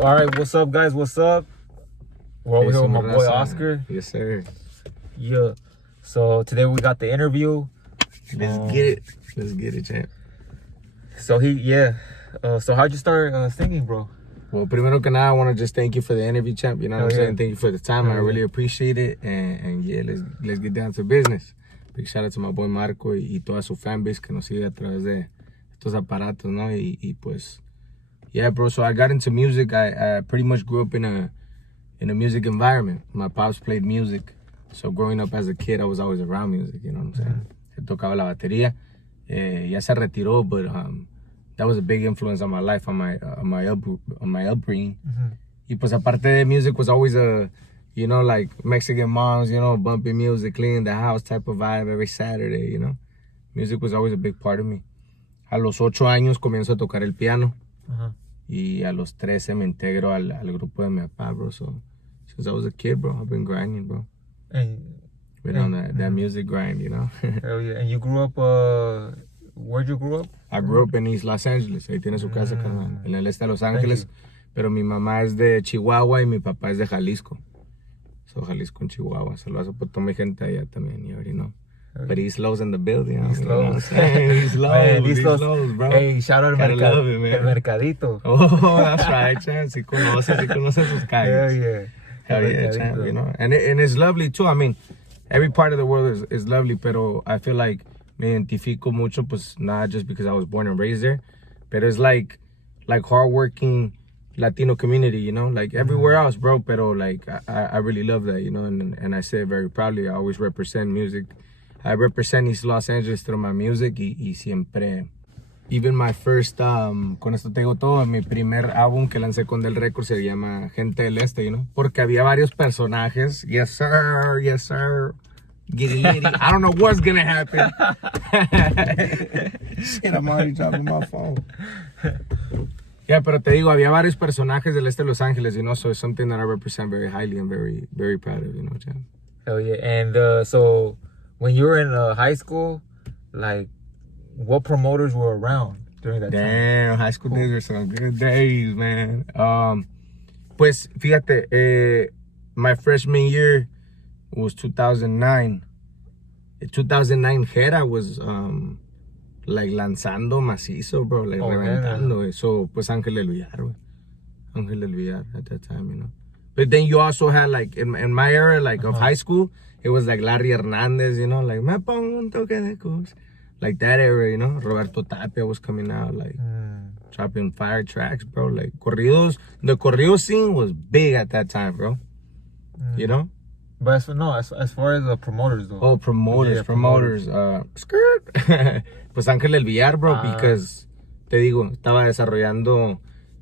All right, what's up, guys? What's up? We're over here with my boy Oscar. Yes, sir. Yeah. So today we got the interview. Let's get it. Let's get it, champ. So so how'd you start singing, bro? Well, primero que nada, I want to just thank you for the interview, champ. You know what I'm saying? Thank you for the time. I really appreciate it. And yeah, let's get down to business. Big shout out to my boy Marco y toda su fanbase que nos sigue a través de estos aparatos, ¿no? Y pues, yeah, bro. So I got into music. I pretty much grew up in a music environment. My pops played music. So growing up as a kid, I was always around music, you know what I'm saying? Él tocaba la batería. Ya se retiró, but that was a big influence on my life, on my upbringing. Y pues aparte de music was always you know, like Mexican moms, you know, bumping music, cleaning the house type of vibe every Saturday, you know. Music was always a big part of me. A los 8 años comienzo a tocar el piano. Y a los 13 me integro al grupo de mi papá, bro. So since I was a kid, bro, I've been grinding, bro. Been on that music grind, you know. Hell yeah. And you grew up, where'd you grow up? I grew up in East Los Angeles. Ahí tiene su casa, en el este de Los Ángeles. Pero mi mamá es de Chihuahua y mi papá es de Jalisco. So Jalisco en Chihuahua. Saludos a toda mi gente allá también, you already know. But East Los in the building. East Los. East Los, bro. Hey, shout out El Mercadito. Oh, that's right, champ. Sí conoce sus calles. Hell yeah, champ, you know. And it's lovely too. I mean, every part of the world is lovely, pero I feel like me identifico mucho, pues not just because I was born and raised there, but it's like hardworking Latino community, you know, like everywhere else, bro. Pero like I really love that, you know, and I say it very proudly. I always represent music. I represent East Los Angeles through my music y siempre. Even my first, con esto tengo todo, mi primer álbum que lancé con Del Record se llama Gente del Este, you know, porque había varios personajes. Yes, sir, yes, sir. Giddy. I don't know what's gonna happen. Shit, I'm already dropping my phone. Yeah, pero te digo, había varios personajes del este de Los Ángeles, you know, so it's something that I represent very highly and very, very proud of, you know, Jan. Hell yeah. And so when you were in high school, like, what promoters were around during that time? Damn, high school days were some good days, man. Pues, fíjate, my freshman year was 2009. 2009 Jera was like lanzando macizo, bro, like reventando. So, pues Ángel del Villar, güey. Ángel del Villar at that time, you know. But then you also had, like, in my era, like, of high school, it was like Larry Hernandez, you know, like, me pongo un toque de cos. Like that era, you know. Roberto Tapia was coming out, like, dropping fire tracks, bro. Like, corridos, the corrido scene was big at that time, bro. You know? But as far as the promoters, though. Oh, promoters. Skirt. Pues Ángel del Villar, bro, because, te digo, estaba desarrollando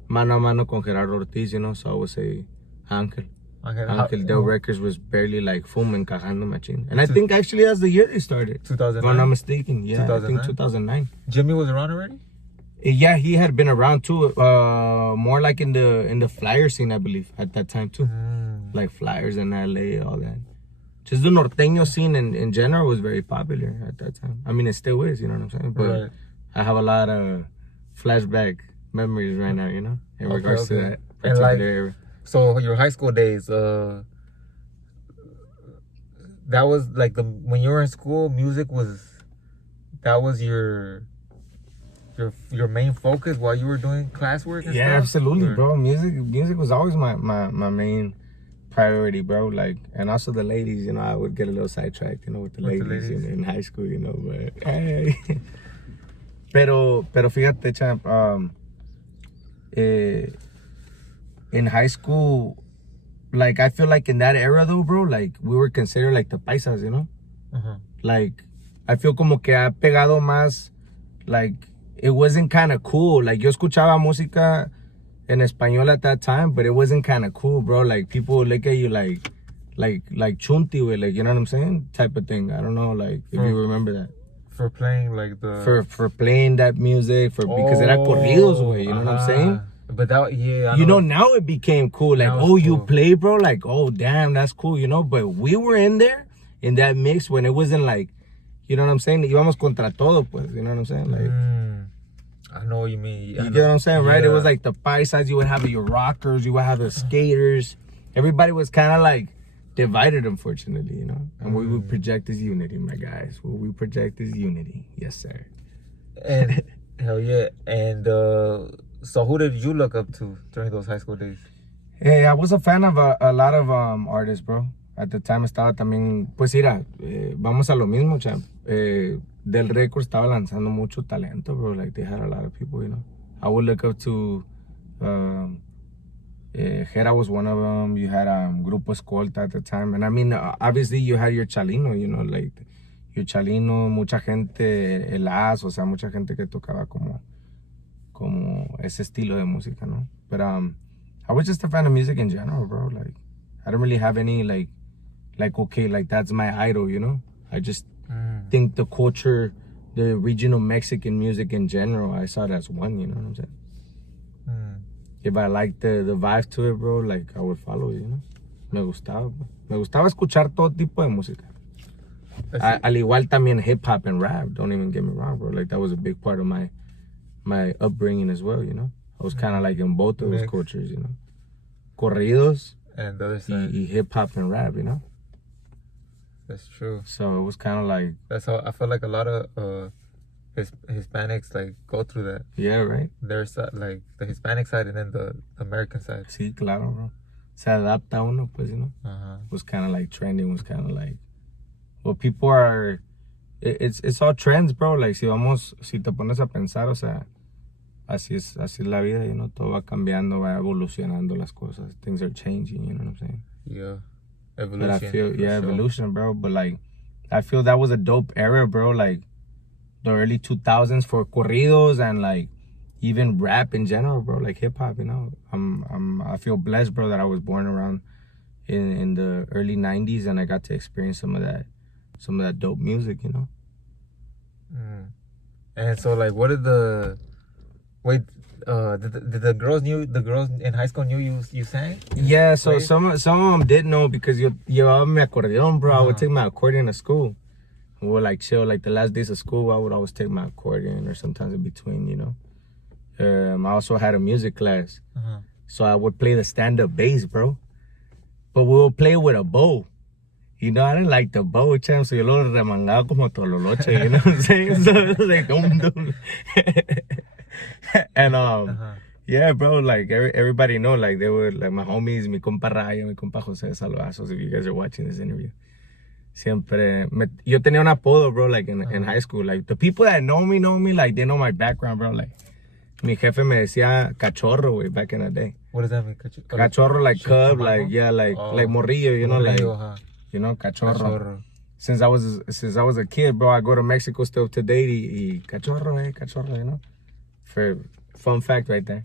mano a mano con Gerardo Ortiz, you know, so I would say Ángel. Ángel Del Records was barely like encajando machine. And I think actually that's the year they started. 2009? If I'm not mistaken. Yeah, 2009? I think 2009. Jimmy was around already? Yeah, he had been around too. More like in the flyer scene, I believe, at that time too. Like flyers in LA, all that. Just the norteño scene in general was very popular at that time. I mean, it still is, you know what I'm saying? But I have a lot of flashback memories right now, you know, in regards to that particular era. So your high school days, that was like when you were in school, music was your main focus while you were doing classwork and stuff? Yeah, absolutely, bro. Music was always my main priority, bro. Like, and also the ladies, you know, I would get a little sidetracked, you know, with the ladies. In high school, you know, but hey. pero fíjate, champ, in high school, like, I feel like in that era though, bro, like, we were considered like the paisas, you know? Like, I feel como que ha pegado más, like, it wasn't kind of cool. Like, yo escuchaba música en español at that time, but it wasn't kind of cool, bro. Like, people would look at you like chunti, wey, like, you know what I'm saying? Type of thing. I don't know, like, if you remember that. For playing, like, the... For playing that music, because era corridos, wey, you know what I'm saying? But that, yeah. You know, now it became cool. Like, oh, you play, bro? Like, oh, damn, that's cool, you know? But we were in there, in that mix, when it wasn't like, you know what I'm saying? Íbamos contra todo, pues, you know what I'm saying? Like, I know what you mean. You get what I'm saying, right? It was like the paisas. You would have your rockers. You would have the skaters. Everybody was kind of like divided, unfortunately, you know. And what we would project is unity, my guys. What we project is unity. Yes, sir. And hell yeah. And so who did you look up to during those high school days? Hey, I was a fan of a lot of artists, bro. At the time estaba también, pues mira, vamos a lo mismo, champ. Del Record estaba lanzando mucho talento, bro. Like, they had a lot of people, you know. I would look up to, Jera was one of them. You had Grupo Escolta at the time. And I mean, obviously you had your Chalino, you know, like, your Chalino, mucha gente, el As, o sea, mucha gente que tocaba como ese estilo de música, ¿no? But I was just a fan of music in general, bro. Like, I don't really have any, like, okay, like, that's my idol, you know? I just think the culture, the regional Mexican music in general, I saw it as one, you know what I'm saying? If I liked the vibe to it, bro, like, I would follow, you know? Me gustaba, bro. Me gustaba escuchar todo tipo de música. Al igual también hip hop and rap, don't even get me wrong, bro. Like, that was a big part of my upbringing as well, you know? I was kind of like in both of those cultures, you know? Corridos and the other side. Hip hop and rap, you know? That's true. So it was kind of like... That's how I feel like a lot of Hispanics like go through that. Yeah, right? There's like the Hispanic side and then the American side. Sí, claro, bro. Se adapta uno, pues, you know? It was kind of like trending, was kind of like... Well, people are... It's all trends, bro. Like, si te pones a pensar, o sea... Así es la vida, you know? Todo va cambiando, va evolucionando las cosas. Things are changing, you know what I'm saying? Yeah. Evolution. But I feel, evolution, bro. But, like, I feel that was a dope era, bro. Like, the early 2000s for corridos and, like, even rap in general, bro. Like, hip-hop, you know? I feel blessed, bro, that I was born around in the early 90s and I got to experience some of that dope music, you know? And so, like, what did the... Wait, did the girls in high school knew you sang? Yeah, so some of them did know because llevaba mi acordeón, bro. I would take my accordion to school. We would like chill, like the last days of school, I would always take my accordion or sometimes in between, you know. I also had a music class. So I would play the stand-up bass, bro. But we would play with a bow. You know, I didn't like the bow, champ, so yo lo remangaba como tololoche, you know what I'm saying? So it was like, dum. And yeah, bro, like everybody know, like they were like my homies, mi compa Raya, mi compa Jose, saludazos if you guys are watching this interview. Siempre, yo tenía un apodo, bro, like in high school. Like the people that know me, like they know my background, bro. Like mi jefe me decía cachorro, way back in the day. What does that mean? Cachorro, like cub, like yeah, like morrillo, you know, like you know, cachorro. Since I was a kid, bro, I go to Mexico still today, y cachorro, you know. For fun fact right there.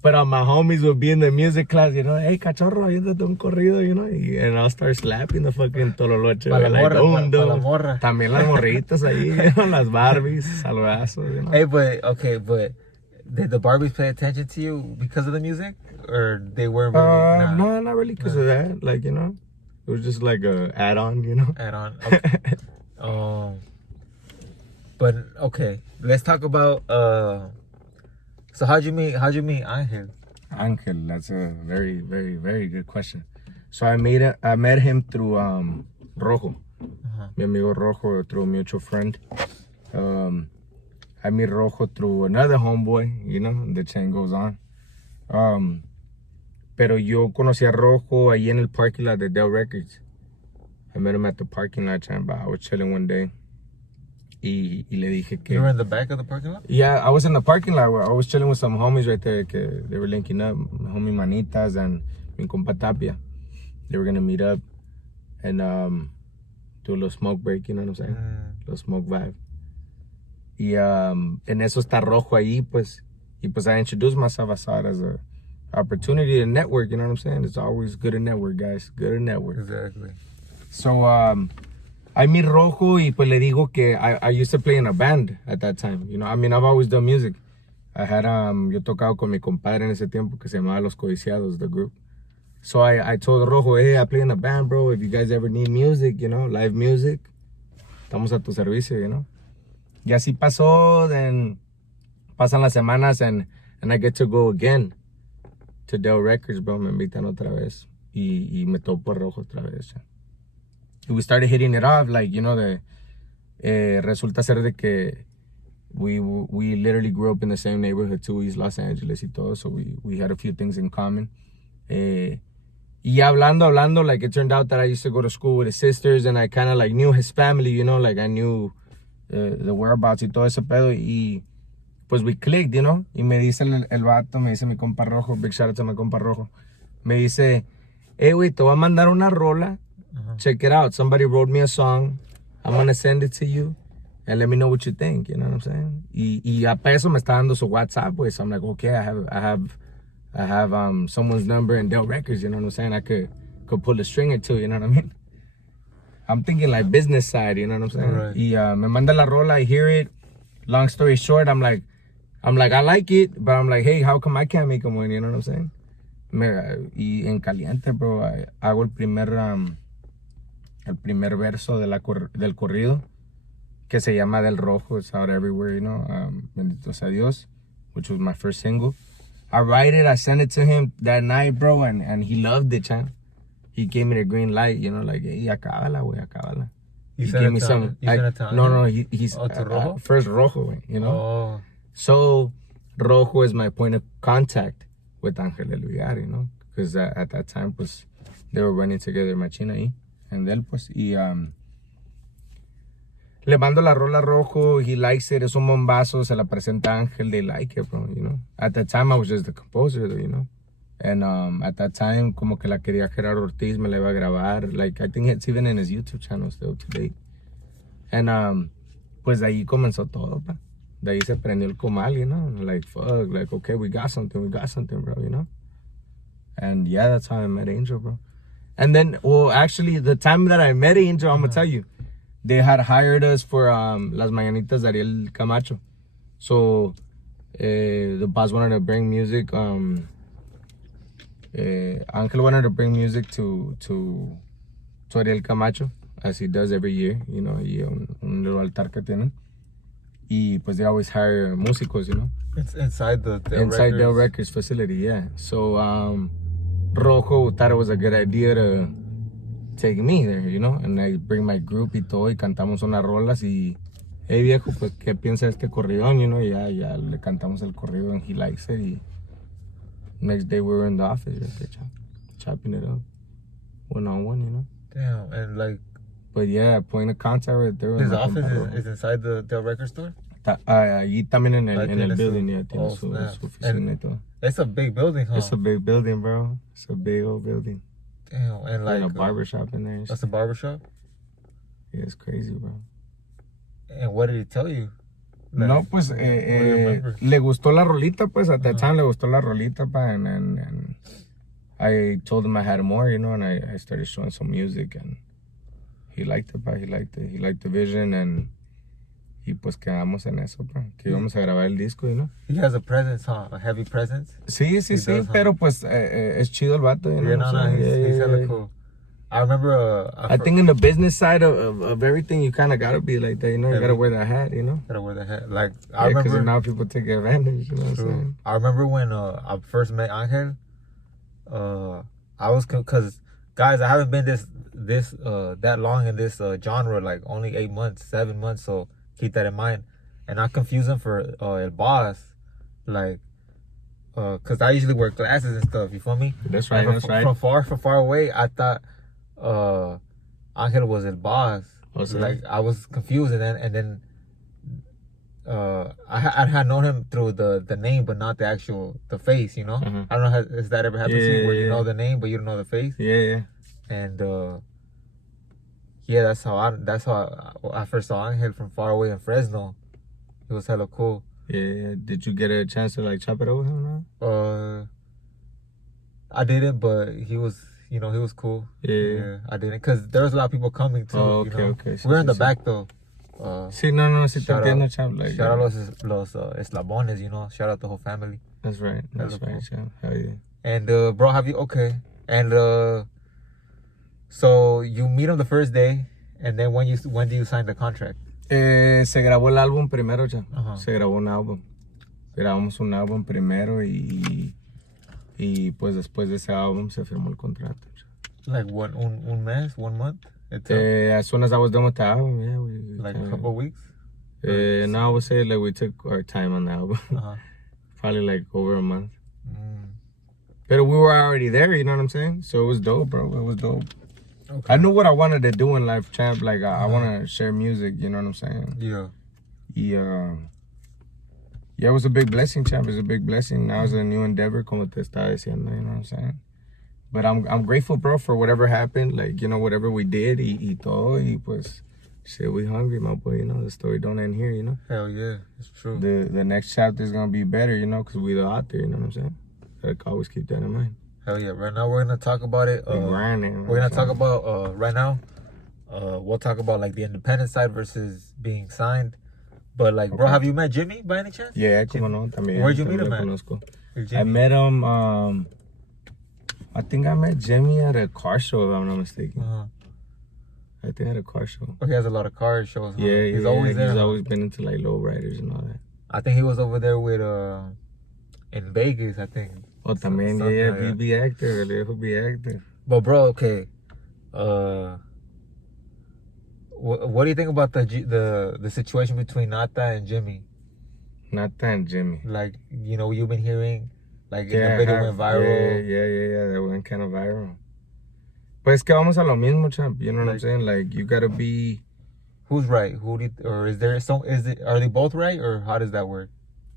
But my homies would be in the music class, you know, hey, cachorro, yéndote un corrido, you know, and I'll start slapping the fucking tololoche. Pa' la morra. También las morritas ahí, you know, las Barbies, saludazos, you know. Hey, but did the Barbies pay attention to you because of the music? Or they weren't really? No, not really because of that. Like, you know, it was just like a add-on, you know. Add-on, okay. But, okay, let's talk about, so how'd you meet Angel? Angel, that's a very, very, very good question. So I met him through Rojo. Mi amigo Rojo, through a mutual friend. I meet Rojo through another homeboy, you know, the chain goes on. Pero yo conocí a Rojo ahí en el parking lot de Dell Records. I met him at the parking lot, I was chilling one day. Y le dije que... You were in the back of the parking lot? Yeah, I was in the parking lot. I was chilling with some homies right there. Que they were linking up. Homie Manitas and mi compa Tapia. They were going to meet up and do a little smoke break, you know what I'm saying? A little smoke vibe. Y en eso está Rojo ahí, pues. Y pues I introduced myself. I saw it as a opportunity to network, you know what I'm saying? It's always good to network, guys. Good to network. Exactly. So, I meet Rojo y pues le digo que I used to play in a band at that time. You know, I mean, I've always done music. I had, yo tocaba con mi compadre en ese tiempo que se llamaba Los Codiciados, the group. So I told Rojo, hey, I play in a band, bro. If you guys ever need music, you know, live music, estamos a tu servicio, you know. Y así pasó, then pasan las semanas and I get to go again to Del Records, bro. Me invitan otra vez. Y me topo Rojo otra vez. We started hitting it off, like, you know, resulta ser de que we literally grew up in the same neighborhood too, East Los Angeles y todo, so we had a few things in common. Y hablando, like, it turned out that I used to go to school with his sisters, and I kind of, like, knew his family, you know, like, I knew the whereabouts y todo ese pedo, y pues we clicked, you know, y me dice el vato, me dice mi compa Rojo, big shout out to my compa Rojo, me dice, hey, güey, te voy a mandar una rola, check it out, somebody wrote me a song, I'm gonna send it to you, and let me know what you think, you know what I'm saying? Y a peso me está dando su WhatsApp, güey, so I'm like, okay, I have someone's number in Del Records, you know what I'm saying? I could pull a string or two, you know what I mean? I'm thinking like business side, you know what I'm saying? Right. Y me manda la rola, I hear it. Long story short, I'm like, I like it, but I'm like, hey, how come I can't make one, you know what I'm saying? Y en caliente, bro, hago el primer verso del corrido, que se llama Del Rojo. It's out everywhere, you know, bendito sea Dios, which was my first single. I write it, I sent it to him that night, bro, and he loved it, chan. He gave me the green light, you know, like, hey, acábala, güey, acábala. You sent it to him? No, he's to Rojo? First Rojo, güey, you know. Oh. So Rojo is my point of contact with Ángel del Villar, you know, because at that time, pues, they were running together, Machina ahí, and él, pues, y le mando la rola a Rojo, he likes it, es un bombazo, se la presenta a Ángel, they like it, bro, you know. At that time, I was just the composer, you know. And at that time, como que la quería Gerardo Ortiz, me la iba a grabar. Like, I think it's even in his YouTube channel still to date. And pues de ahí comenzó todo, pa. De ahí se prendió el comal, you know. Like, fuck, like, okay, we got something, bro, you know. And yeah, that's how I met Angel, bro. And then, well, actually, the time that I met Angel, I'm gonna tell you, they had hired us for Las Mañanitas de Ariel Camacho. So, the boss wanted to bring music, Ángel wanted to bring music to Ariel Camacho, as he does every year, you know, y un little altar que tienen. Y pues they always hire músicos, you know. It's inside the Del Records facility, yeah. So Rojo thought it was a good idea to take me there, you know, and I bring my group y todo, y cantamos unas rolas, y hey viejo, pues qué piensa este corridón, you know, ya le cantamos el corrido, and he likes it, y next day we were in the office, chopping it up, one-on-one, you know. Damn, and like. But yeah, point of contact right there. His office is inside the record store? Allí también en el building, yeah, tiene su oficina y todo. It's a big building, huh? It's a big building, bro. It's a big old building. Damn, and like. And a barbershop in there. That's a barbershop? Yeah, it's crazy, bro. And what did he tell you? Like, no, pues, le gustó la rolita, pues, at that time le gustó la rolita, pa, and I told him I had more, you know, and I started showing some music, and he liked it, pa, he liked the vision, y pues quedamos en eso, pa, que íbamos a grabar el disco, you know. He has a presence, huh? A heavy presence? Sí, does, pero pues es chido el vato, you know. No, he's hella cool. I remember. I think in the business side of everything, you kind of gotta be like that, you know. You gotta wear that hat, you know. Gotta wear that hat. Like I remember. Because now people take advantage. You know what I'm saying? I remember when I first met Angel. I was because guys, I haven't been this that long in this genre, like only 8 months, 7 months. So keep that in mind. And I confuse him for El Boss, like. Cause I usually wear glasses and stuff. You feel me? That's right. That's right. From far away, I thought Angel was El Boss. Like I was confused, and then I had known him through the name, but not the face. You know, I don't know has that ever happened to you where you know the name but you don't know the face? Yeah. And yeah, that's how I first saw Angel from far away in Fresno. It was hella cool. Yeah. Did you get a chance to like chop it over with him? No? I didn't, but he was cool. Yeah, I didn't, cause there was a lot of people coming too. Oh, okay, you know? okay. We're in the back though. Sí, te entiendo, chap. Like, shout out los eslabones, you know. Shout out the whole family. That's right. That's right, chap. Hell yeah. And bro, and so you meet him the first day, and then when do you sign the contract? Se grabó el álbum primero, chap. Se grabó un álbum. grabamos un álbum primero y pues después de ese álbum se firmó el contrato. Like un mes, 1 month? As soon as I was done with the album, yeah. Like a couple of weeks? No, I would say like we took our time on the album. Probably like over a month. But we were already there, you know what I'm saying? So it was dope, bro. It was dope. Okay. I knew what I wanted to do in life, champ. Like, I want to share music, you know what I'm saying? Yeah. Yeah, it was a big blessing, champ. It was a big blessing. Now it's a new endeavor, como te estaba diciendo, you know what I'm saying? But I'm grateful, bro, for whatever happened. Like, you know, whatever we did, y todo, y pues, shit, we hungry, my boy, you know? The story don't end here, you know? Hell yeah, it's true. The next chapter is going to be better, you know, because we're out there, you know what I'm saying? Gotta always keep that in mind. Hell yeah. Right now, we're going to talk about it. We're going to talk about, right now, we'll talk about, like, the independent side versus being signed. But, like, bro, have you met Jimmy by any chance? Yeah, como no, también. Where'd you meet him at? I met him, I think I met Jimmy at a car show, if I'm not mistaken. I think at a car show. Oh, he has a lot of car shows. Huh? Yeah, he's always there. He's always been into, like, low riders and all that. I think he was over there with, in Vegas, I think. Oh, también, yeah, be actor, be actor. But, bro, okay. What do you think about the situation between Nata and Jimmy? Nata and Jimmy. Like, you know, you've been hearing, like, the video went viral. Yeah, that went kind of viral. Pues es que vamos a lo mismo, champ. You know what I'm saying? Like, you gotta be... Who's right? Or is there are they both right, or how does that work?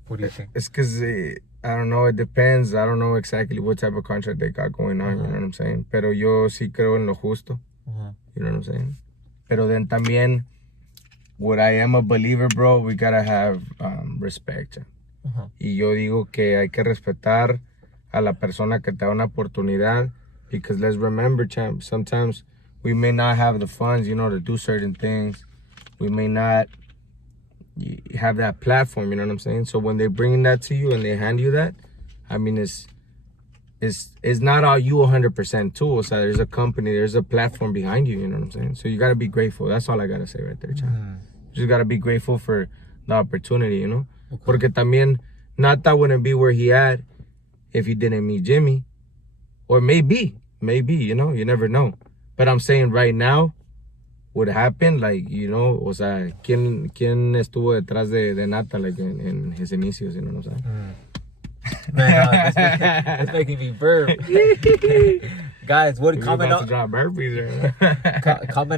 What do you think? It's because, I don't know, it depends. I don't know exactly what type of contract they got going on, you know what I'm saying? Pero yo sí creo en lo justo. You know what I'm saying? Pero then también, what I am a believer, bro, we gotta have respect. Y yo digo que hay que respetar a la persona que te da una oportunidad, because let's remember, champ, sometimes we may not have the funds, you know, to do certain things. We may not have that platform, you know what I'm saying? So when they bring that to you and they hand you that, I mean, it's not all you 100% too. So there's a company, there's a platform behind you, you know what I'm saying? So you got to be grateful. That's all I got to say right there, champ. You just got to be grateful for the opportunity, you know? Okay. Porque también Nata wouldn't be where he at if he didn't meet Jimmy. Or maybe, you know? You never know. But I'm saying right now, what happened, like, you know, o sea, ¿quién estuvo detrás de Nata, like, en his inicios, you know what I'm saying? Man, it's making me burp. Guys, comment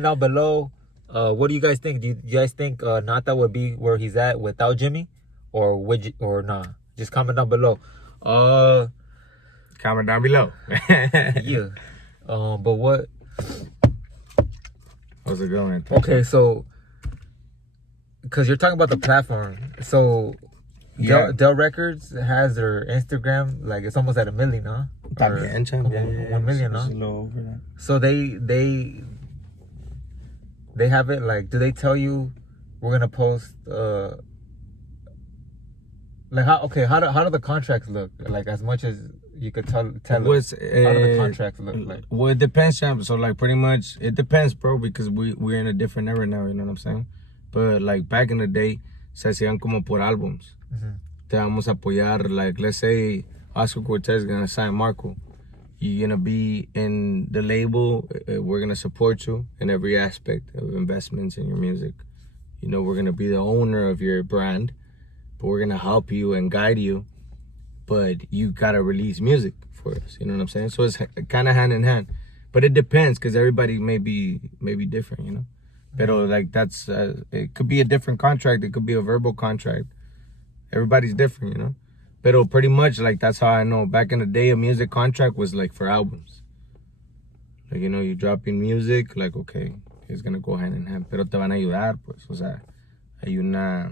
down below. What do you guys think? Do you guys think Nata would be where he's at without Jimmy, or nah? Just comment down below. Comment down below. Yeah. But what? How's it going? Okay, so because you're talking about the platform, so. Yeah. Del Records has their Instagram, like, it's almost at 1 million, huh? También, champ. 1 million, huh? It's a little over that. So they have it, like, do they tell you we're gonna post like, how do the contracts look? Like, as much as you could tell us, how do the contracts look like? Well, it depends, champ. So, like, pretty much it depends, bro, because we're in a different era now, you know what I'm saying? But, like, back in the day, se hacían como por albums. Te vamos a apoyar, like, let's say Oscar Cortez is gonna sign Marco. You're gonna be in the label. We're gonna support you in every aspect of investments in your music. You know, we're gonna be the owner of your brand, but we're gonna help you and guide you. But you gotta release music for us. You know what I'm saying? So it's kind of hand in hand. But it depends, because everybody may be different, you know? Pero, like, that's, it could be a different contract. It could be a verbal contract. Everybody's different, you know? Pero pretty much, like, that's how I know. Back in the day, a music contract was, like, for albums. Like, you know, you drop in music, like, okay, it's going to go hand in hand. Pero te van a ayudar, pues. O sea, hay una...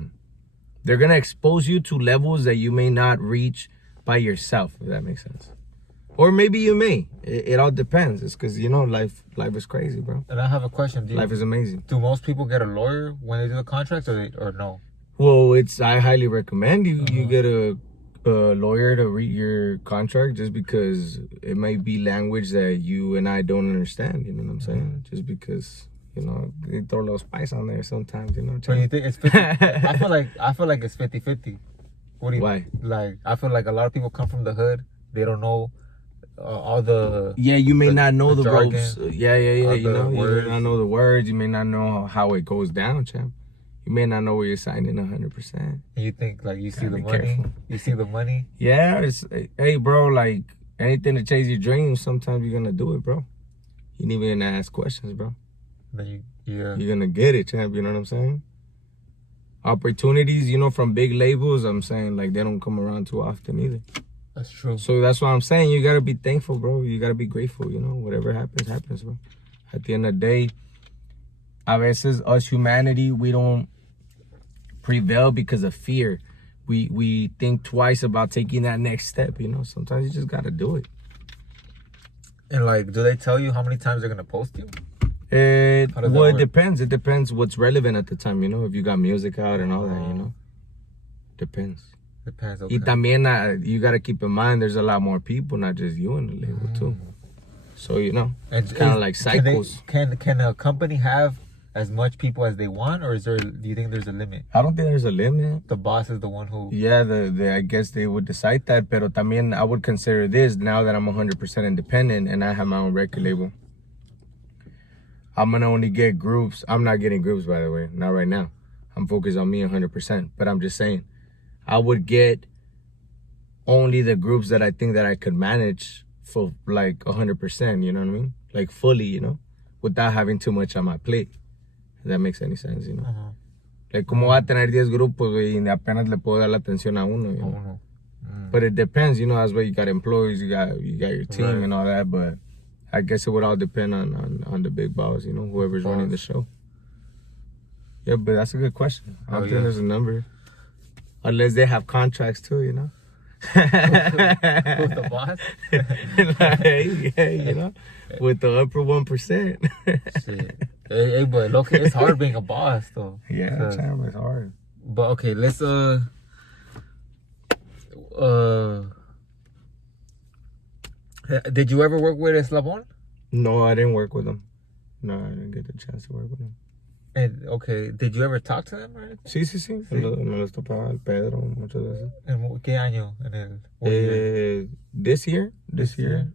They're going to expose you to levels that you may not reach by yourself, if that makes sense. Or maybe you may. It all depends. It's because, you know, life is crazy, bro. And I have a question. Life is amazing. Do most people get a lawyer when they do the contracts, or no? Well, I highly recommend you get a lawyer to read your contract, just because it might be language that you and I don't understand. You know what I'm saying? Just because, you know, they throw a little spice on there sometimes. You know. But you think it's 50? I feel like it's 50-50. What do you Why? like? I feel like a lot of people come from the hood. They don't know all the you may not know the jargon, ropes. Yeah. You may not know the words. You may not know how it goes down, champ. You may not know where you're signing 100%. And you think like you see the be money. careful. You see the money. Yeah, hey, bro. Like anything to chase your dreams, sometimes you're gonna do it, bro. You need even gonna ask questions, bro. Then you're gonna get it, champ. You know what I'm saying? Opportunities, from big labels. I'm saying like they don't come around too often either. That's true. So that's why I'm saying you gotta be thankful, bro. You gotta be grateful. Whatever happens, happens, bro. At the end of the day, a veces us humanity, we don't prevail because of fear. We think twice about taking that next step. Sometimes you just gotta do it. And like, do they tell you how many times they're gonna post you? It depends. It depends what's relevant at the time. If you got music out and all that. Depends. Depends. Okay. Y también you gotta keep in mind there's a lot more people, not just you in the label too. So it's kind of like cycles. Can a company have as much people as they want, or do you think there's a limit? I don't think there's a limit. The boss is the one who. Yeah, I guess they would decide that. Pero también I would consider this now that I'm 100% independent and I have my own record label. I'm gonna only get groups. I'm not getting groups, by the way, not right now. I'm focused on me 100%. But I'm just saying, I would get only the groups that I think that I could manage for like 100%, you know what I mean? Like fully, without having too much on my plate. If that makes any sense, Like, como va a tener 10 grupos, y apenas le puedo dar la atención a uno, But it depends, that's why you got employees, you got your team and all that, but I guess it would all depend on the big boss, whoever's running the show. Yeah, but that's a good question. I don't think there's a number. Unless they have contracts too, With the boss? With the upper 1%. Shit. Hey, but look, it's hard being a boss, though. Yeah, it's hard. But okay, let's did you ever work with Eslabon? No, I didn't work with them. No, I didn't get the chance to work with them. And okay, did you ever talk to them or anything? Sí. Me los topaba el Pedro muchas veces. ¿En qué año? This year.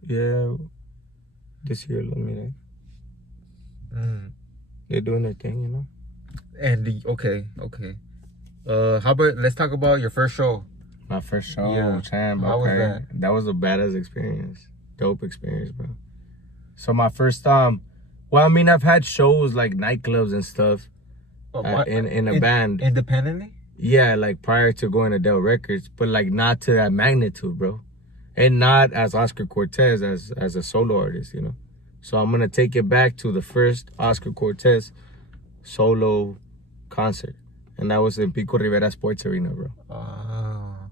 Yeah. This year, lo miré. They're doing their thing, And okay. How about let's talk about your first show? My first show, champ. How was that? That was a badass experience. Dope experience, bro. So my first time, I've had shows like nightclubs and stuff in a band. Independently? Yeah, like prior to going to Dell Records, but like not to that magnitude, bro. And not as Oscar Cortez as a solo artist, So I'm gonna take it back to the first Oscar Cortez solo concert. And that was in Pico Rivera Sports Arena, bro.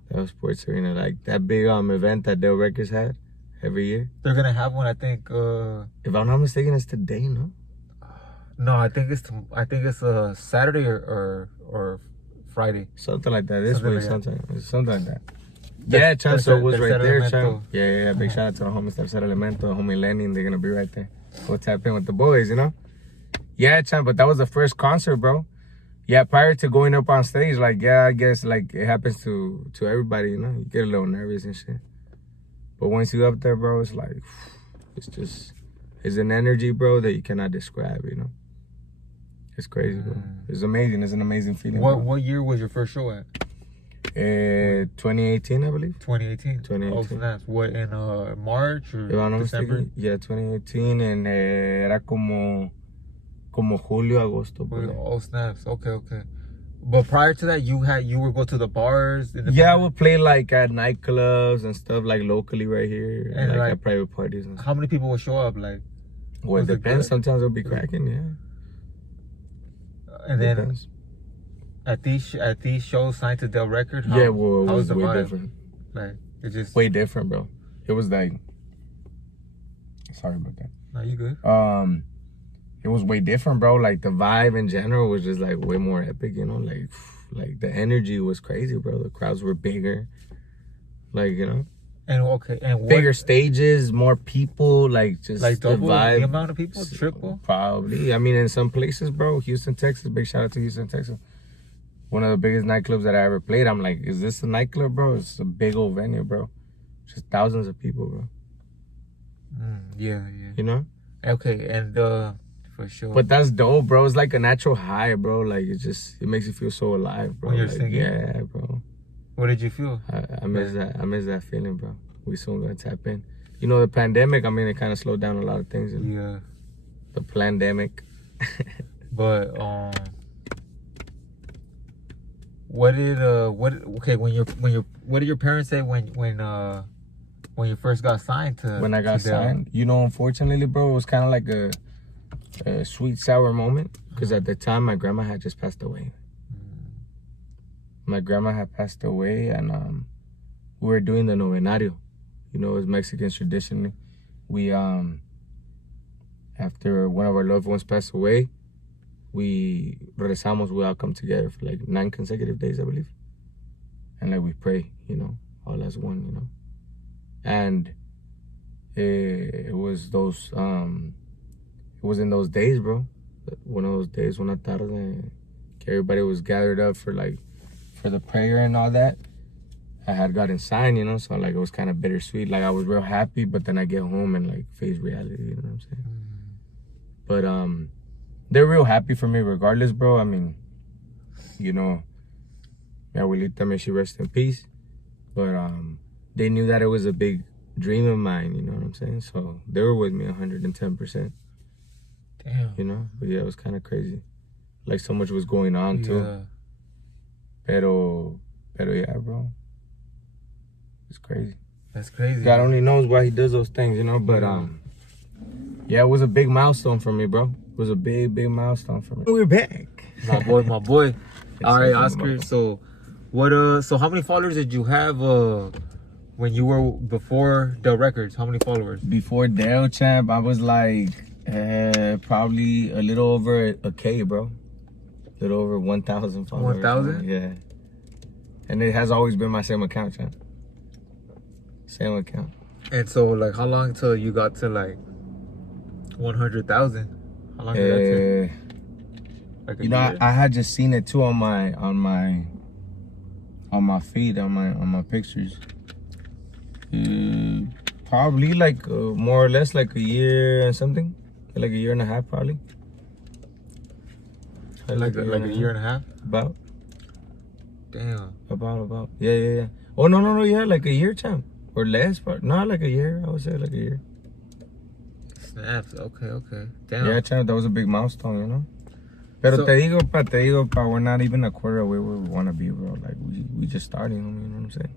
That was Sports Arena, like that big event that Dell Records had every year. They're gonna have one, I think. If I'm not mistaken, it's today, no? No, I think it's Saturday or Friday. Something like that. Something like that. So it was right there, champ. Yeah. Big shout out to the homies Tercer Elemento, homie Lenny. They're gonna be right there. Go tap in with the boys, Yeah, champ. But that was the first concert, bro. Yeah, prior to going up on stage, I guess like it happens to everybody, You get a little nervous and shit. But once you're up there, bro, it's like it's an energy, bro, that you cannot describe, It's crazy, bro. It's amazing. It's an amazing feeling. What year was your first show at? 2018, I believe. 2018. Oh, snaps. What, in March or December? Yeah, 2018, and era como julio, agosto. Oh, snaps. Okay. But prior to that, you would go to the bars? Yeah, I would play like at nightclubs and stuff, like locally right here, and like at private parties and stuff. How many people would show up? Like, well, it depends. Sometimes it'll be cracking, yeah. And then at these shows signed to Dell Record, it was the way vibe? different. Like, it just way different, bro. It was like, sorry about that. No, you good? It was way different, bro. Like the vibe in general was just like way more epic, Like the energy was crazy, bro. The crowds were bigger, like And bigger stages, more people, like double the vibe. The amount of people, triple. Probably. I mean, in some places, bro. Houston, Texas. Big shout out to Houston, Texas. one of the biggest nightclubs that I ever played. I'm like, is this a nightclub, bro? It's a big old venue, bro. Just thousands of people, bro. Yeah. You know? Okay, and for sure. But that's dope, bro. It's like a natural high, bro. Like, it makes you feel so alive, bro. When you're like, singing? Yeah, bro. What did you feel? I miss that. I miss that feeling, bro. We soon gonna tap in. You know, the pandemic, I mean, it kind of slowed down a lot of things. Yeah. The pandemic. But what did your parents say when you first got signed to? When I got signed, you know, unfortunately, bro, it was kind of like a sweet sour moment because at the time my grandma had just passed away. My grandma had passed away, and we were doing the novenario. You know, as Mexicans traditionally, we after one of our loved ones passed away, we rezamos, we all come together for like 9 consecutive days, I believe. And like we pray, you know, all as one, you know. And it was those, it was in those days, bro. One of those days, una tarde, everybody was gathered up for the prayer and all that. I had gotten signed, you know, so like it was kind of bittersweet. Like I was real happy, but then I get home and like face reality, you know what I'm saying? But they're real happy for me regardless, bro. I mean, you know, mi abuelita, may she rest in peace. But they knew that it was a big dream of mine, you know what I'm saying? So they were with me 110%. Damn. You know? But yeah, it was kind of crazy. Like so much was going on too. Pero yeah, bro. It's crazy. That's crazy. God only knows why he does those things, you know? But yeah, it was a big milestone for me, bro. It was a big milestone for me. We're back. My boy. All right, Oscar. So so how many followers did you have when you were before Del Records? How many followers? Before Del, champ, I was like probably a little over a K, bro. A little over 1,000 followers. 1,000? Yeah. And it has always been my same account, champ. Same account. And so, like, how long till you got to like 100,000? How long did that take? Like you know, I had just seen it too on my feed, on my pictures. Probably like more or less like a year and something, like a year and a half, probably. Like a year and a half. About. Damn. About. Yeah. Oh no, yeah, like a year, champ. Or less, but not like a year. I would say like a year. Snaps. Okay. Damn. Yeah, champ, that was a big milestone, you know. Pero So, te digo, pa, we're not even a quarter away where we want to be, bro. Like, we just starting, you know what I'm saying?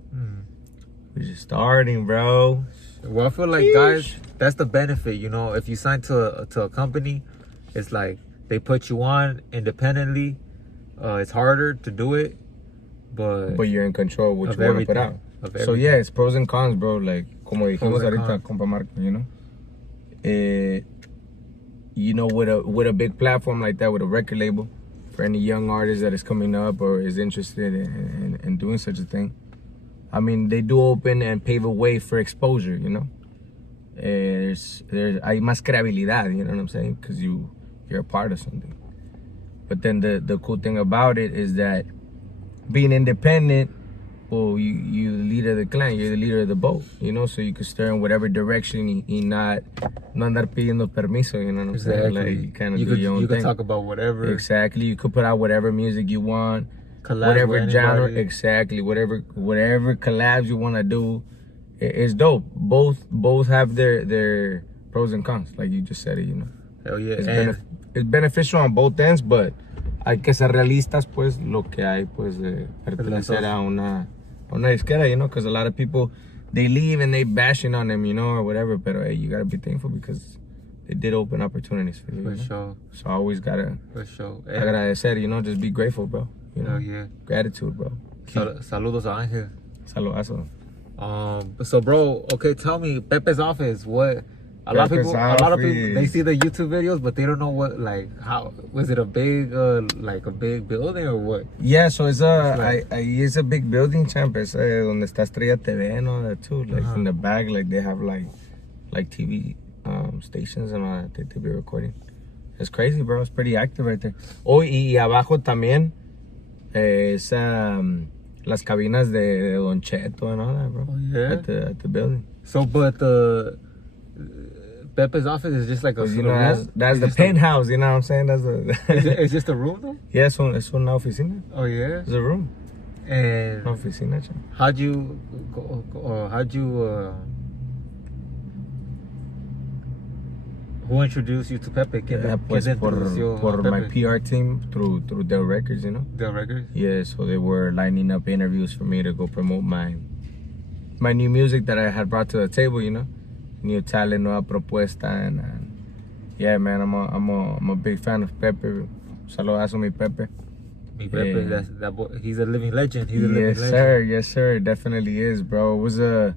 We just starting, bro. Well, I feel like, guys, that's the benefit, you know. If you sign to a company, it's like they put you on independently. It's harder to do it, but you're in control of what you want to put out. So yeah, it's pros and cons, bro. Like, como dijimos ahorita, compa Marco, you know. You know, with a big platform like that, with a record label, for any young artist that is coming up or is interested in doing such a thing, I mean, they do open and pave a way for exposure, you know. Hay más credibilidad, you know what I'm saying? Because you're a part of something. But then the cool thing about it is that being independent, well, you're the leader of the clan, you're the leader of the boat, you know, so you can steer in whatever direction y no andar pidiendo permiso, you know what I'm saying? Like, you kind of do your own thing. You can talk about whatever. Exactly. You could put out whatever music you want, whatever genre, exactly, whatever collabs you want to do. It's dope. Both have their pros and cons, like you just said it, you know. Hell yeah. It's beneficial on both ends, but hay que ser realistas, pues, lo que hay, pues, de pertenecer a una disquera, you know, because a lot of people, they leave and they bashing on them, you know, or whatever, but hey, you gotta be thankful because they did open opportunities for you. For sure. So I always gotta, agradecer, you know, just be grateful, bro. You know? Yeah. Gratitude, bro. Saludos a Ángel. Saludazo. So, bro, okay, tell me, Pepe's office, what? A lot of people, they see the YouTube videos, but they don't know what, like, how was it a big building or what? Yeah, so it's a big building, champ. Es donde está Estrella TV and all that too. Like in the back, like they have like TV stations and all that they be recording. It's crazy, bro. It's pretty active right there. Oh, y abajo también Es las cabinas de Don Cheto and all that, bro. Oh, yeah? At the building. So, but the Pepe's office is just like a You little know, room? that's the penthouse, you know what I'm saying? That's the... It's just a room, though? Yeah, es una oficina. Oh, yeah? It's a room. And Una oficina, chamo. how'd you who introduced you to Pepe? Pues por my PR team through their records, you know? The records? Yeah, so they were lining up interviews for me to go promote my new music that I had brought to the table, you know? New talent, nueva propuesta, and yeah, man, I'm a big fan of Pepe. Saludazo mi Pepe. Mi Pepe, that boy, he's a living legend. He's a living legend. Yes, sir, definitely is, bro. It was a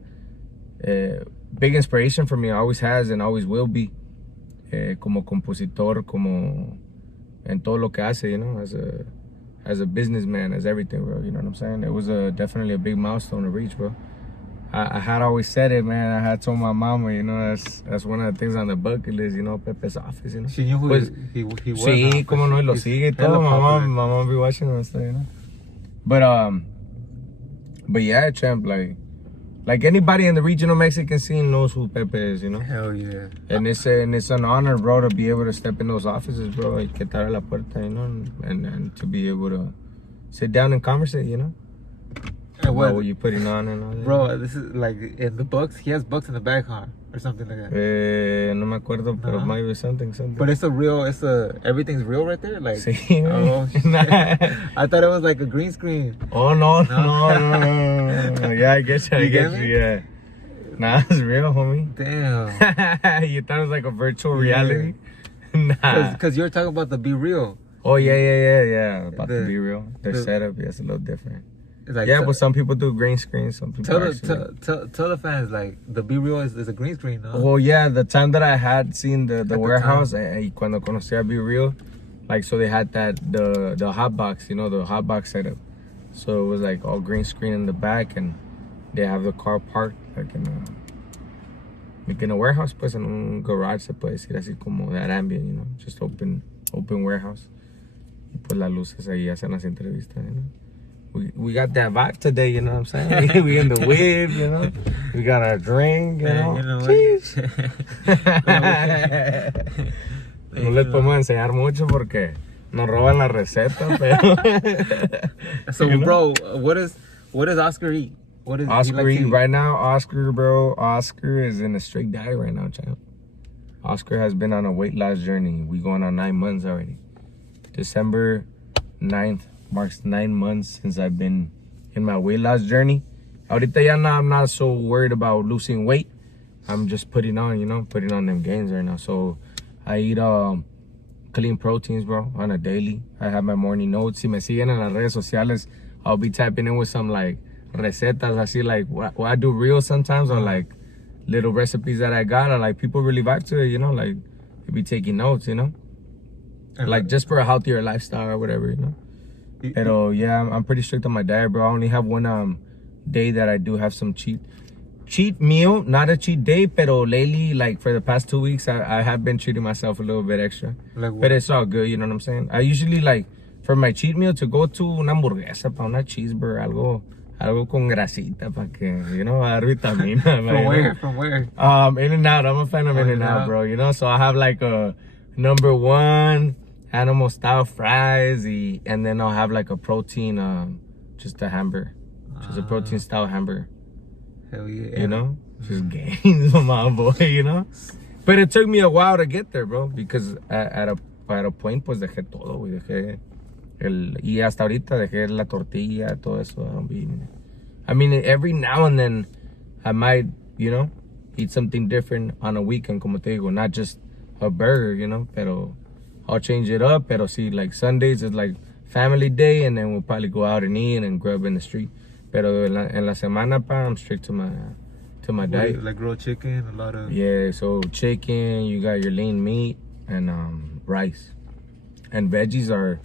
big inspiration for me. Always has and always will be. Como compositor, como en todo lo que hace, you know, as a businessman, as everything, bro. You know what I'm saying? It was definitely a big milestone to reach, bro. I had always said it, man. I had told my mama, you know, that's one of the things on the bucket list, you know, Pepe's office, you know. She knew who pues, he was. Sí, como no, lo sigue todo. My mom be watching him, you know. But yeah, champ, like anybody in the regional Mexican scene knows who Pepe is, you know. Hell yeah. And it's an honor, bro, to be able to step in those offices, bro, y que te abre la puerta, you know, and to be able to sit down and conversate, you know. And what you're putting on and all that. Bro, this is like in the books. He has books in the back, huh? Or something like that. No me acuerdo, pero might be something. But everything's real right there? Like, sí, oh, shit. I thought it was like a green screen. Oh, no. Yeah, I guess you, yeah. Nah, it's real, homie. Damn. You thought it was like a virtual reality? Nah. Because you were talking about the Be Real. Oh, yeah. About the Be Real. Their setup, yeah, it's a little different. Like, yeah, but some people do green screen. Some people tell the fans, like, the Be Real is a green screen, no? Oh, yeah, the time that I had seen the warehouse, y cuando conocí a Be Real, like, so they had the hot box, you know, the hot box setup. So it was like all green screen in the back, and they have the car parked like in a warehouse, pues, en un garage, se puede decir así como that ambient, you know, just open warehouse. Y pues las luces ahí hacen las entrevistas, you know. We got that vibe today, you know what I'm saying? We in the whip, you know. We got our drink, you know. No les podemos enseñar mucho porque nos roban la receta, pero. So, bro, what does Oscar eat? What does Oscar eat right now? Oscar is in a strict diet right now, champ. Oscar has been on a weight loss journey. We going on 9 months already. December 9th marks 9 months since I've been in my weight loss journey. Ahorita ya I'm not so worried about losing weight. I'm just putting on them gains right now. So I eat clean proteins, bro, on a daily. I have my morning notes. Si me siguen en las redes sociales, I'll be tapping in with some like recetas. I see like what I do reels sometimes on like little recipes that I got, and like people really vibe to it, you know, like they be taking notes, you know, like just for a healthier lifestyle or whatever, you know. Pero yeah, I'm pretty strict on my diet, bro. I only have one day that I do have some cheat meal, not a cheat day, pero lately, like for the past 2 weeks, I have been treating myself a little bit extra. Like, but it's all good, you know what I'm saying? I usually like for my cheat meal to go to una hamburguesa, pa una cheeseburger, algo con grasita, pa que, you know, dar vitamina. From where? In-N-Out. I'm a fan of In-N-Out, bro. You know, so I have like a number 1 animal style fries, and then I'll have like a protein, just a hamburger, just a protein style hamburger. Hell yeah. You know, just gains on my boy, you know. But it took me a while to get there, bro, because at a point, pues dejé todo, güey. Y hasta ahorita dejé la tortilla, todo eso. I mean, every now and then I might, you know, eat something different on a weekend, como te digo, not just a burger, you know, pero I'll change it up. Pero see, like Sundays is like family day, and then we'll probably go out and eat and grub in the street. Pero en la semana, pa, I'm strict to my diet. Like grilled chicken, a lot of... Yeah, so chicken, you got your lean meat, and rice. And veggies are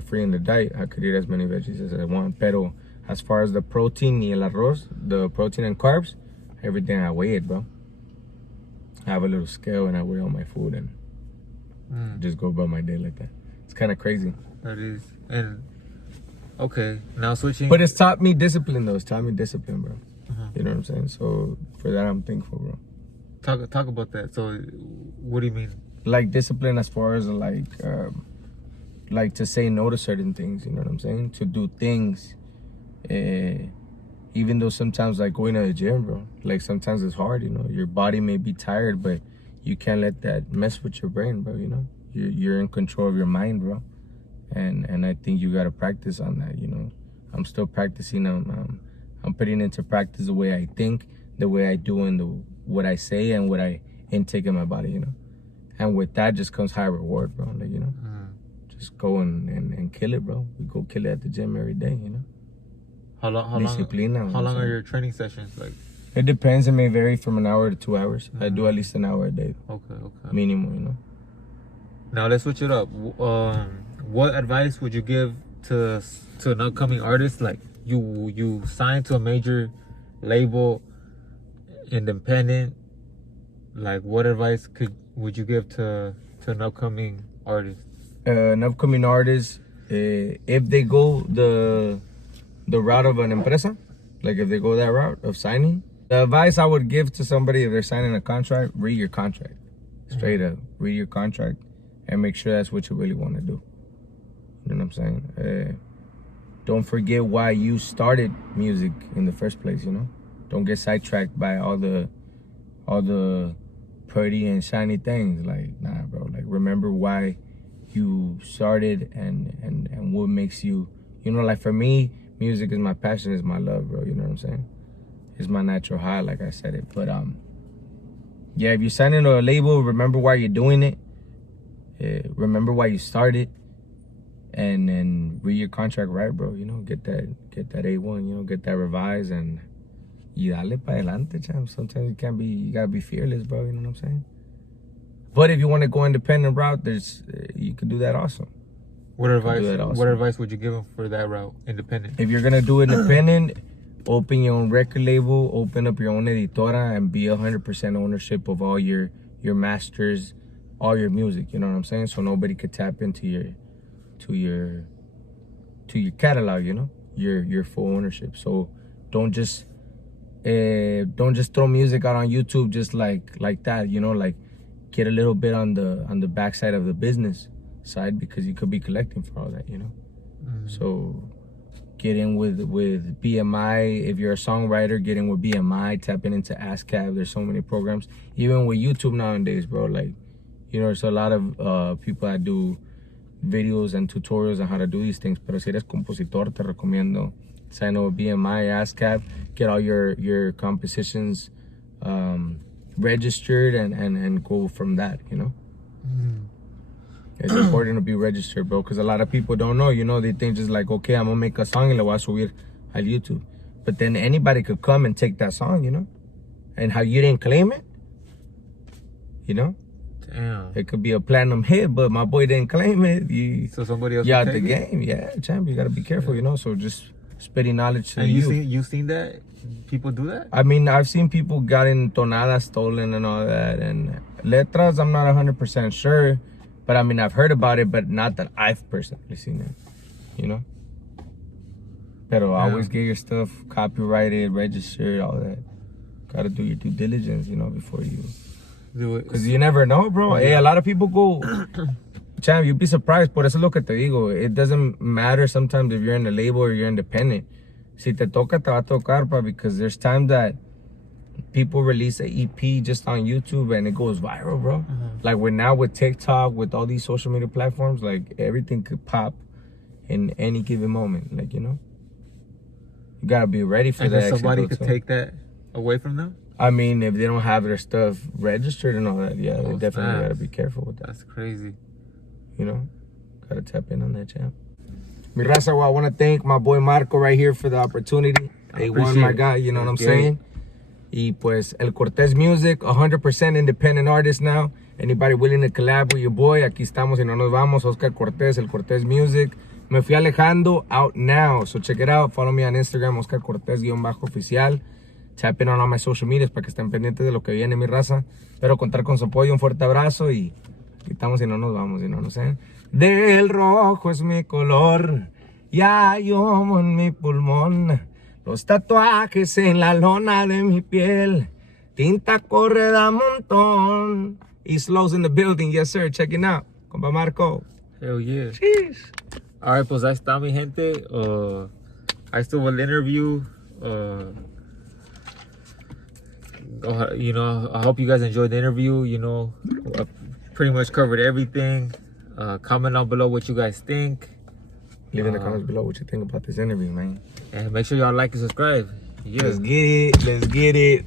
free in the diet. I could eat as many veggies as I want. Pero as far as the protein y el arroz, the protein and carbs, everything I weigh it, bro. I have a little scale and I weigh all my food and just go about my day like that. It's kind of crazy. That is. And Okay, now switching. But it's taught me discipline, though. It's taught me discipline, bro. Uh-huh. You know what I'm saying? So for that, I'm thankful, bro. Talk about that. So, what do you mean? Like discipline as far as like to say no to certain things. You know what I'm saying? To do things, even though sometimes like going to the gym, bro. Like sometimes it's hard. You know, your body may be tired, but you can't let that mess with your brain, bro. You know, you're in control of your mind, bro. And I think you gotta practice on that. You know, I'm still practicing. I'm putting into practice the way I think, the way I do, and what I say and what I intake in my body. You know, and with that just comes high reward, bro. Like, you know, just go and kill it, bro. We go kill it at the gym every day. You know. How long are your training sessions like? It depends. It may vary from an hour to 2 hours. I do at least an hour a day. Okay. Minimum, you know. Now let's switch it up. What advice would you give to an upcoming artist? Like you signed to a major label, independent. Like what advice would you give to an upcoming artist? An upcoming artist, if they go the route of an empresa, like if they go that route of signing, the advice I would give to somebody if they're signing a contract, read your contract. Straight up, read your contract and make sure that's what you really want to do. You know what I'm saying? Don't forget why you started music in the first place, you know? Don't get sidetracked by all the pretty and shiny things. Like, nah, bro. Like, remember why you started and what makes you, you know, like for me, music is my passion, is my love, bro. You know what I'm saying? It's my natural high, like I said it. But yeah, if you sign into a label, remember why you're doing it. Remember why you started, and then read your contract right, bro. You know, get that A1. You know, get that revised, and y dale pa adelante, champ. Sometimes you gotta be fearless, bro. You know what I'm saying? But if you want to go independent route, you could do that also. What advice would you give them for that route, independent? If you're gonna do independent, open your own record label, open up your own editora, and be 100% ownership of all your masters, all your music. You know what I'm saying? So nobody could tap into your catalog. You know, your full ownership. So don't just throw music out on YouTube just like that. You know, like get a little bit on the backside of the business side, because you could be collecting for all that, you know. So get in with BMI. If you're a songwriter, get in with BMI, tapping into ASCAP. There's so many programs, even with YouTube nowadays, bro. Like, you know, there's a lot of people that do videos and tutorials on how to do these things. Pero si eres compositor, te recomiendo sign up with BMI, ASCAP, get all your compositions registered, and go from that, you know. It's important to be registered, bro, because a lot of people don't know, you know. They think just like, okay, I'm gonna make a song y le voy a subir al YouTube. But then anybody could come and take that song, you know. And how you didn't claim it, you know. Damn. It could be a platinum hit, but my boy didn't claim it. So somebody else. You out the game, yeah, champ. You gotta be careful, you know. So just spreading knowledge to you. You seen that? People do that? I mean, I've seen people gotten tonadas stolen and all that, and letras, I'm not 100% sure. But I mean, I've heard about it, but not that I've personally seen it, you know? Pero always get your stuff copyrighted, registered, all that. Gotta do your due diligence, you know, before you do it. Because you never know, bro. Hey, a lot of people go, champ, you'd be surprised. Por eso lo que te digo. It doesn't matter sometimes if you're in a label or you're independent. Si te toca, te va a tocar, pa, because there's times that people release an EP just on YouTube and it goes viral, bro. Like with TikTok, with all these social media platforms, like everything could pop in any given moment. Like, you know, you gotta be ready for that. Somebody could take that away from them. I mean, if they don't have their stuff registered and all that, yeah, they definitely gotta be careful with that. That's crazy. You know, gotta tap in on that, champ. Mi raza, well, I want to thank my boy Marco right here for the opportunity. A1, my guy, you know what I'm saying? Y pues el Cortez Music, 100% independent artist now. Anybody willing to collab with your boy, aquí estamos y no nos vamos. Oscar Cortez, el Cortez Music. Me fui alejando, out now. So check it out. Follow me on Instagram, Oscar Cortez_oficial. Tap in on all my social medias para que estén pendientes de lo que viene, mi raza. Espero contar con su apoyo, un fuerte abrazo y aquí estamos y no nos vamos, y no sé. Del rojo es mi color Ya yo en mi pulmón. Los tatuajes en la lona de mi piel. Tinta corre da montón. E Slows in the building, yes sir, check it out. Compa Marco. Hell yeah. Jeez. Alright, pues ahí está mi gente. Ahí estuvo el interview. You know, I hope you guys enjoyed the interview. You know, pretty much covered everything. Comment down below what you guys think. Leave in the comments below what you think about this interview, man. And make sure y'all like and subscribe. Yeah. Let's get it.